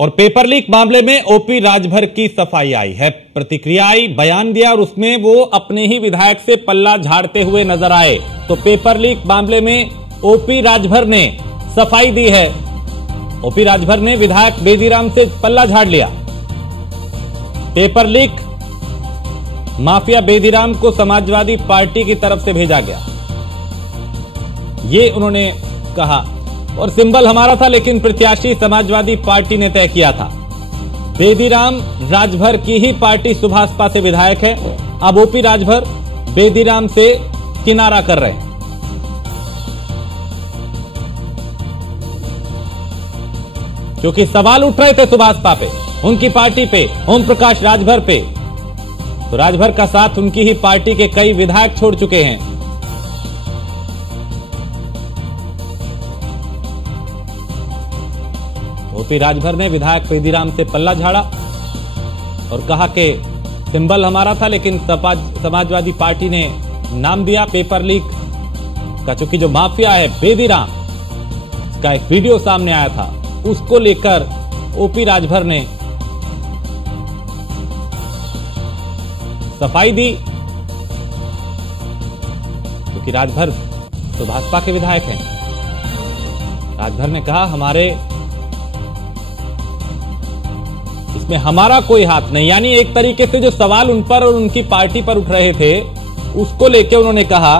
और paper leak मामले में ओपी राजभर की सफाई आई है, प्रतिक्रिया आई, बयान दिया और उसमें वो अपने ही विधायक से पल्ला झाड़ते हुए नजर आए। तो पेपर लीक मामले में ओपी राजभर ने सफाई दी है। ओपी राजभर ने विधायक बेदीराम से पल्ला झाड़ लिया। पेपर लीक माफिया बेदीराम को समाजवादी पार्टी की तरफ से भेजा गया, ये उन्होंने कहा। और सिंबल हमारा था लेकिन प्रत्याशी समाजवादी पार्टी ने तय किया था। बेदीराम राजभर की ही पार्टी सुभाषपा से विधायक है। अब ओपी राजभर बेदीराम से किनारा कर रहे हैं। क्योंकि सवाल उठ रहे थे सुभाषपा पे, उनकी पार्टी पे, ओम प्रकाश राजभर पे। तो राजभर का साथ उनकी ही पार्टी के कई विधायक छोड़ चुके हैं। ओपी राजभर ने विधायक बेदीराम से पल्ला झाड़ा और कहा कि सिंबल हमारा था लेकिन समाजवादी पार्टी ने नाम दिया। पेपर लीक का चूंकि जो माफिया है बेदीराम का एक वीडियो सामने आया था, उसको लेकर ओपी राजभर ने सफाई दी। क्योंकि राजभर तो भाजपा के विधायक हैं। राजभर ने कहा हमारे इसमें हमारा कोई हाथ नहीं, यानी एक तरीके से जो सवाल उन पर और उनकी पार्टी पर उठ रहे थे उसको लेकर उन्होंने कहा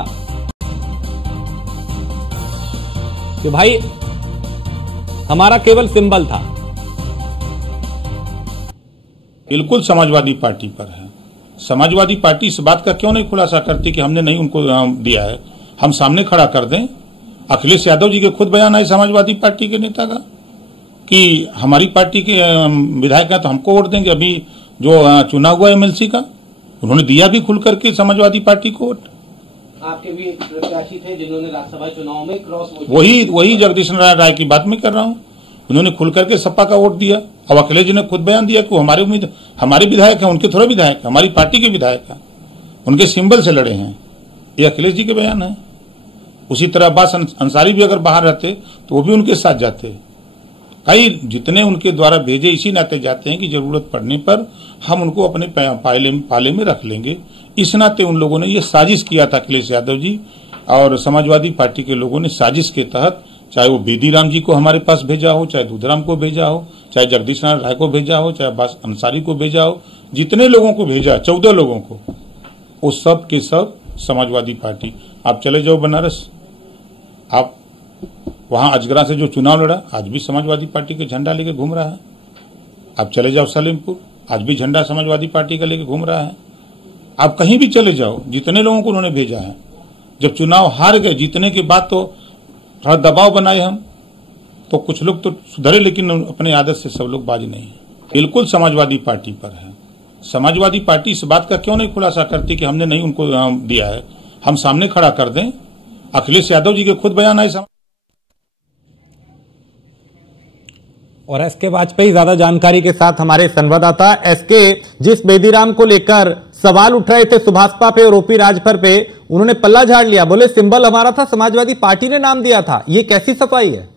कि भाई हमारा केवल सिंबल था। बिल्कुल समाजवादी पार्टी पर है। समाजवादी पार्टी इस बात का क्यों नहीं खुलासा करती कि हमने नहीं उनको दिया है? हम सामने खड़ा कर दें। अखिलेश यादव जी के खुद बयान आए समाजवादी पार्टी के नेता का कि हमारी पार्टी के विधायक हैं तो हमको वोट देंगे। अभी जो चुना हुआ एमएलसी का उन्होंने दिया भी खुल करके समाजवादी पार्टी को वोट। आपके भी प्रत्याशी थे जिन्होंने राज्यसभा चुनाव में क्रॉस वही जगदीश नारायण राय की बात मैं कर रहा हूं। उन्होंने खुल करके सपा का वोट दिया। अब अखिलेश जी ने खुद बयान दिया कि हमारे विधायक हैं, उनके थोड़े विधायक हैं, हमारी पार्टी के विधायक हैं, उनके सिंबल से लड़े हैं। ये अखिलेश जी के बयान है। उसी तरह अब्बास अंसारी भी अगर बाहर रहते तो वो भी उनके साथ जाते। कई जितने उनके द्वारा भेजे इसी नाते जाते हैं कि जरूरत पड़ने पर हम उनको अपने पाले में रख लेंगे। इस नाते उन लोगों ने ये साजिश किया था, अखिलेश यादव जी और समाजवादी पार्टी के लोगों ने साजिश के तहत, चाहे वो बेदीराम जी को हमारे पास भेजा हो, चाहे दूधराम को भेजा हो, चाहे जगदीश नारायण राय को भेजा हो, चाहे अब्बास अंसारी को भेजा हो, जितने लोगों को भेजा 14 लोगों को, वो सब के सब समाजवादी पार्टी। आप चले जाओ बनारस, आप वहां अजगरा से जो चुनाव लड़ा आज भी समाजवादी पार्टी के झंडा लेके घूम रहा है। आप चले जाओ सलेमपुर, आज भी झंडा समाजवादी पार्टी का लेके घूम रहा है। आप कहीं भी चले जाओ, जितने लोगों को उन्होंने भेजा है। जब चुनाव हार गए, जीतने के बाद तो थोड़ा दबाव बनाए हम, तो कुछ लोग तो सुधरे लेकिन अपने आदत से सब लोग बाज नहीं है। बिल्कुल समाजवादी पार्टी पर है। समाजवादी पार्टी इस बात का क्यों नहीं खुलासा करती कि हमने नहीं उनको दिया है? हम सामने खड़ा कर दें। अखिलेश यादव जी के खुद बयान आए। और एसके वाजपेयी ज्यादा जानकारी के साथ हमारे संवाददाता। एसके, जिस बेदीराम को लेकर सवाल उठ रहे थे सुभाषपा पे और ओपी राजभर पे, उन्होंने पल्ला झाड़ लिया, बोले सिंबल हमारा था, समाजवादी पार्टी ने नाम दिया था। ये कैसी सफाई है?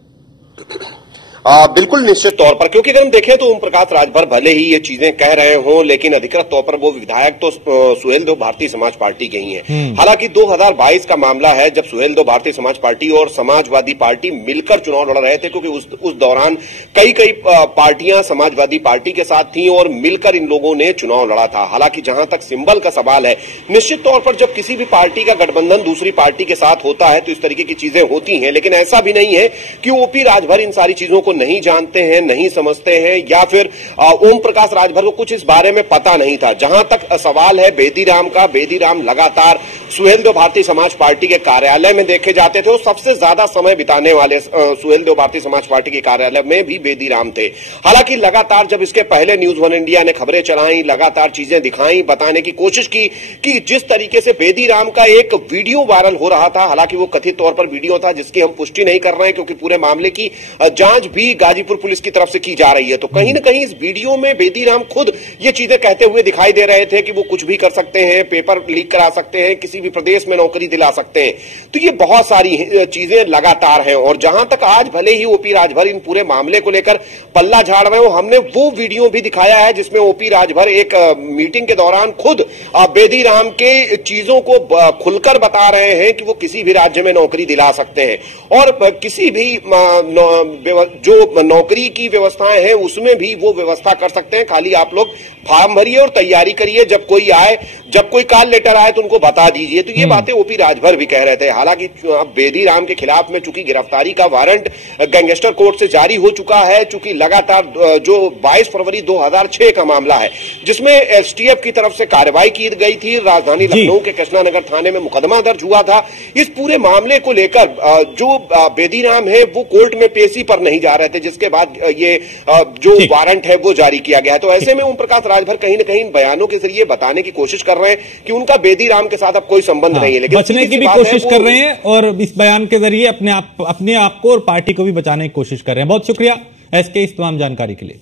बिल्कुल निश्चित तौर पर, क्योंकि अगर हम देखें तो ओम प्रकाश राजभर भले ही ये चीजें कह रहे हों लेकिन अधिकृत तौर पर वो विधायक तो सुहेलदेव भारतीय समाज पार्टी के ही हैं। हालांकि 2022 का मामला है जब सुहेलदेव भारतीय समाज पार्टी और समाजवादी पार्टी मिलकर चुनाव लड़ रहे थे, क्योंकि उस दौरान कई पार्टियां समाजवादी पार्टी के साथ थी और मिलकर इन लोगों ने चुनाव लड़ा था। हालांकि जहां तक सिंबल का सवाल है, निश्चित तौर पर जब किसी भी पार्टी का गठबंधन दूसरी पार्टी के साथ होता है तो इस तरीके की चीजें होती हैं। लेकिन ऐसा भी नहीं है कि ओपी राजभर इन सारी चीजों को नहीं जानते हैं, नहीं समझते हैं, या फिर ओम प्रकाश राजभर को कुछ इस बारे में पता नहीं था। जहां तक सवाल है बेदीराम का, बेदीराम लगातार सुहेलदेव भारतीय समाज पार्टी के कार्यालय में देखे जाते थे और सबसे ज्यादा समय बिताने वाले सुहेलदेव भारतीय समाज पार्टी के कार्यालय में भी बेदीराम थे। हालांकि लगातार जब इसके पहले न्यूज वन इंडिया ने खबरें चलाई, लगातार चीजें दिखाई, बताने की कोशिश की कि जिस तरीके से बेदीराम का एक वीडियो वायरल हो रहा था, हालांकि वो कथित तौर पर वीडियो था जिसकी हम पुष्टि नहीं कर रहे हैं क्योंकि पूरे मामले की जांच भी भी गाजीपुर पुलिस की तरफ से की जा रही है। तो कहीं ना कहीं इस वीडियो में बेदीराम खुद ये चीजें कहते हुए दिखाई दे रहे थे कि वो कुछ भी कर सकते हैं, पेपर लीक करा सकते हैं, किसी भी प्रदेश में नौकरी दिला सकते हैं। तो ये बहुत सारी चीजें लगातार हैं और जहां तक आज भले ही ओपी राजभर इन पूरे मामले को लेकर पल्ला झाड़ रहे हो, हमने वो वीडियो भी दिखाया है जिसमें ओपी राजभर एक मीटिंग के दौरान खुद बेदीराम के चीजों को खुलकर बता रहे हैं कि वो किसी भी राज्य में नौकरी दिला सकते हैं और किसी भी जो नौकरी की व्यवस्थाएं हैं उसमें भी वो व्यवस्था कर सकते हैं। खाली आप लोग फॉर्म भरिए और तैयारी करिए, जब कोई आए, जब कोई कॉल लेटर आए तो उनको बता दीजिए। तो ये बातें ओपी राजभर भी कह रहे थे। हालांकि बेदीराम के खिलाफ में चूंकि गिरफ्तारी का वारंट गैंगस्टर कोर्ट से जारी हो चुका है, चूंकि लगातार जो 22 फरवरी 2006 का मामला है जिसमें एसटीएफ की तरफ से कार्रवाई की गई थी, राजधानी लखनऊ के कृष्णानगर थाने में मुकदमा दर्ज हुआ था। इस पूरे मामले को लेकर जो बेदीराम है वो कोर्ट में पेशी पर नहीं जा रहे थे, जिसके बाद ये जो वारंट है वो जारी किया गया है। तो ऐसे में ओम प्रकाश राजभर कहीं ना कहीं बयानों के जरिए बताने की कोशिश कर रहे हैं कि उनका बेदीराम के साथ अब कोई संबंध नहीं है, लेकिन बचने की भी कोशिश कर रहे हैं और इस बयान के जरिए अपने आप को और पार्टी को भी बचाने की कोशिश कर रहे हैं। बहुत शुक्रिया एसके इस तमाम जानकारी के लिए।